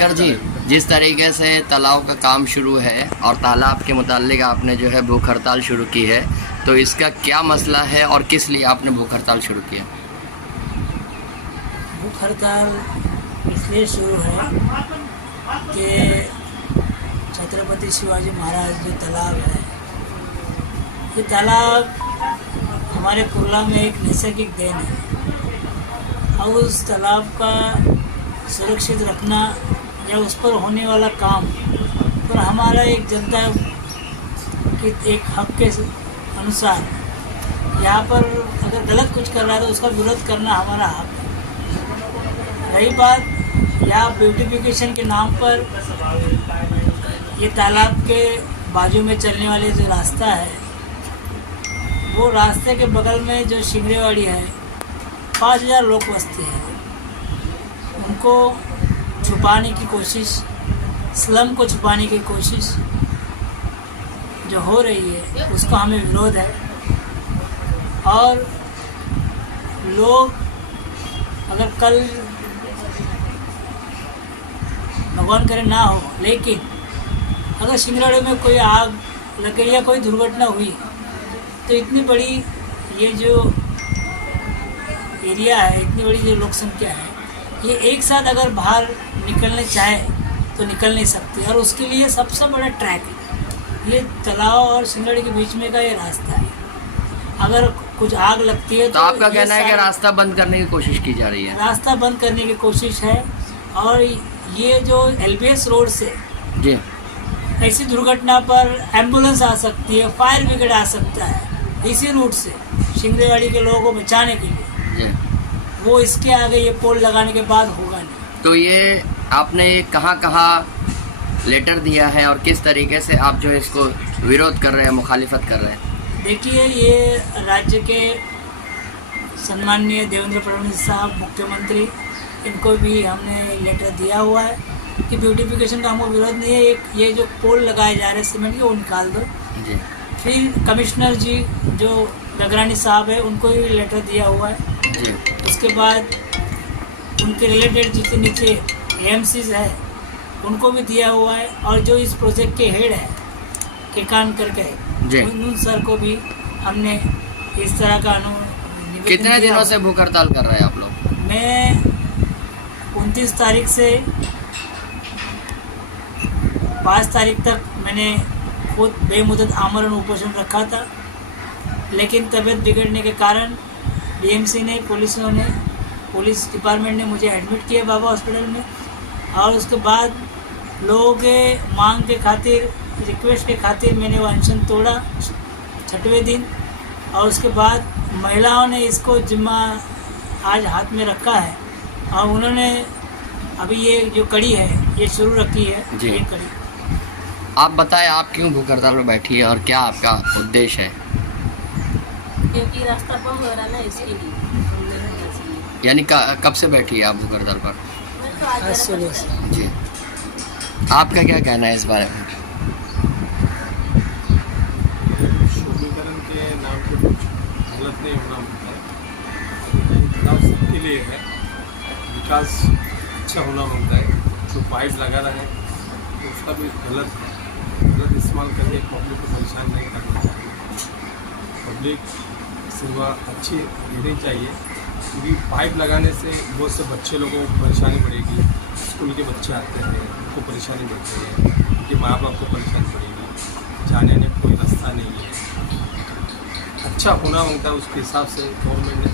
शंकर जी, जिस तरीके से तालाब का काम शुरू है और तालाब के मुताल्लिक आपने जो है भूख हड़ताल शुरू की है, तो इसका क्या मसला है और किस लिए आपने भूख हड़ताल शुरू किया? भूख हड़ताल इसलिए शुरू है कि छत्रपति शिवाजी महाराज जो तालाब है, ये तालाब हमारे कुर्ला में एक नैसर्गिक देन है और उस तालाब का सुरक्षित रखना या उस पर होने वाला काम पर हमारा एक जनता के एक हक के अनुसार यहाँ पर अगर गलत कुछ कर रहा है तो उसका विरोध करना हमारा हक है। रही बात यहाँ ब्यूटिफिकेशन के नाम पर ये तालाब के बाजू में चलने वाले जो रास्ता है, वो रास्ते के बगल में जो शिंगरेवाड़ी है, 5000 लोग बसते हैं। उनको छुपाने की कोशिश, स्लम को छुपाने की कोशिश जो हो रही है, उसका हमें विरोध है। और लोग अगर कल भगवान करे ना हो, लेकिन अगर शिंगरेवाड़ी में कोई आग लग गई या कोई दुर्घटना हुई तो इतनी बड़ी ये जो एरिया है, इतनी बड़ी जो लोक संख्या है, ये एक साथ अगर बाहर निकलने चाहे तो निकल नहीं सकती। और उसके लिए सबसे बड़ा ट्रैक है ये तालाब और शिंगरेवाड़ी के बीच में का ये रास्ता है। अगर कुछ आग लगती है तो आपका कहना है कि रास्ता बंद करने की कोशिश की जा रही है? रास्ता बंद करने की कोशिश है। और ये जो LBS रोड से जी ऐसी दुर्घटना पर एम्बुलेंस आ सकती है, फायर ब्रिगेड आ सकता है, इसी रूट से शिंगरेवाड़ी के लोगों को बचाने के लिए जी। वो इसके आगे ये पोल लगाने के बाद होगा नहीं। तो ये आपने कहाँ लेटर दिया है और किस तरीके से आप जो इसको विरोध कर रहे हैं, मुखालिफत कर रहे हैं? देखिए, ये राज्य के सम्माननीय देवेंद्र फडणवीस साहब मुख्यमंत्री, इनको भी हमने लेटर दिया हुआ है कि ब्यूटिफिकेशन का हमको विरोध नहीं है। एक ये जो पोल लगाए जा रहे हैं सीमेंट के, वो निकाल दो जी। फिर कमिश्नर जी जो गगरानी साहब है, उनको भी लेटर दिया हुआ है जी। उसके बाद उनके रिलेटेड जितने नीचे AMCs है उनको भी दिया हुआ है। और जो इस प्रोजेक्ट के हेड है केकान करके, उन सर को भी हमने इस तरह का कितने दिनों से भूख हड़ताल कर रहे हैं आप लोग? मैं 29 तारीख से 5 तारीख तक मैंने खुद बेमुदत आमरण उपोषण रखा था, लेकिन तबीयत बिगड़ने के कारण BMC ने, पुलिस डिपार्टमेंट ने मुझे एडमिट किया बाबा हॉस्पिटल में। और उसके बाद लोगों के मांग के खातिर, रिक्वेस्ट के खातिर मैंने वो अनशन तोड़ा 6वें दिन। और उसके बाद महिलाओं ने इसको जिम्मा आज हाथ में रखा है और उन्होंने अभी ये जो कड़ी है ये शुरू रखी है जी। ये कड़ी। आप बताएं, आप क्यों भूख हड़ताल में बैठी है और क्या आपका उद्देश्य है? क्योंकि रास्ता बंद हो रहा है ना, इसके लिए। यानी कब से बैठी है आप भूख हड़ताल पर? मैं तो आज सुबह से। जी। आपका क्या कहना है इस बारे में? शुद्धिकरण के नाम पे कुछ गलत नहीं होना होता है। विकास सबके लिए है, विकास अच्छा होना होता है। जो पाइप लगा रहा है तो उसका भी गलत इस्तेमाल करके पब्लिक को परेशान नहीं करना चाहिए। पब्लिक सेवा अच्छी देनी चाहिए, क्योंकि पाइप लगाने से बहुत से बच्चे लोगों को परेशानी पड़ेगी। स्कूल के बच्चे आते हैं, उनको परेशानी बढ़ती है, उनके माँ बाप को परेशानी पड़ेगी, जाने आने कोई रास्ता नहीं है। अच्छा होना होता है, उसके हिसाब से गवर्नमेंट ने